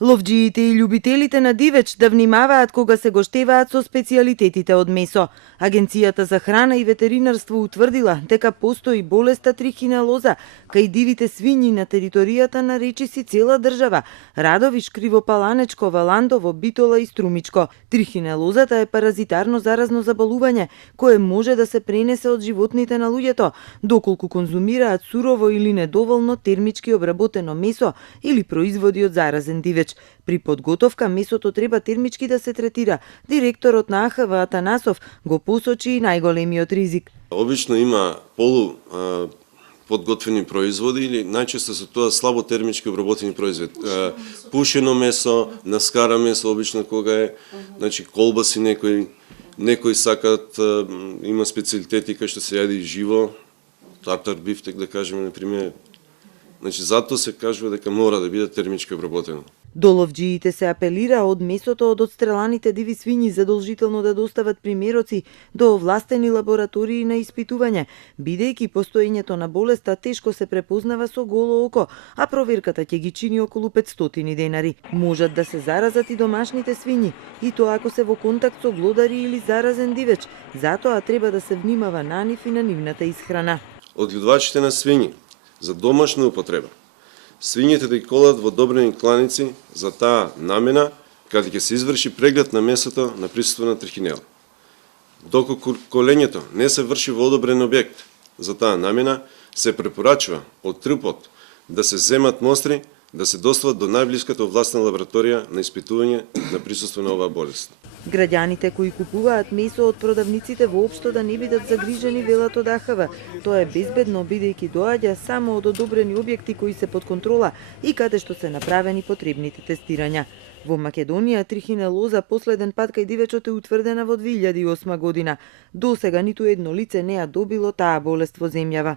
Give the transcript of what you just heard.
Ловджиите и љубителите на дивеч да внимаваат кога се гоштеваат со специјалитетите од месо. Агенцијата за храна и ветеринарство утврдила дека постои болеста трихинелоза кај дивите свињи на територијата на речиси цела држава: Радовиш, Кривопаланечко, Валандово, Битола и Струмичко. Трихинелозата е паразитарно заразно заболување кое може да се пренесе од животните на луѓето доколку конзумираат сурово или недоволно термички обработено месо или производи од заразен дивеч. При подготовка месото треба термички да се третира. Директорот на АХВ Атанасов го посочи и најголемиот ризик. Обично има полу подготвени производи или најчесто се тоа слабо термички обработени производи. Пушено месо, наскара месо обично кога е, значи колбаси некои сакат, има специјалитети кај што се јади живо, тартар бифтек да кажеме на пример. Значи затоа се кажува дека мора да биде термички обработено. До ловджиите се апелира од месото од отстреланите диви свињи задолжително да достават примероци до овластени лаборатории на испитување, бидејќи постоењето на болеста тешко се препознава со голо око, а проверката ќе ги чини околу 500 денари. Можат да се заразат и домашните свињи, и тоа ако се во контакт со глодари или заразен дивеч. Затоа треба да се внимава на нив и на нивната исхрана. Одгледувачите на свињи за домашна употреба. Свињите да ги колат во одобрени кланици за таа намена, каде ќе се изврши преглед на месото на присуство на трихинела. Доколку колењето не се врши во одобрен објект за таа намена, се препорачува од трупот да се земат мостри, да се достават до најблиската овластена лабораторија на испитување на присуство на оваа болест. Граѓаните кои купуваат месо од продавниците воопшто да не бидат загрижени, велат од АХВ. Тоа е безбедно бидејќи доаѓа само од одобрени објекти кои се под контрола и каде што се направени потребните тестирања. Во Македонија трихинелоза последен пат кај дивечот е утврдена во 2008 година. Досега ниту едно лице не ја добило таа болест во земјава.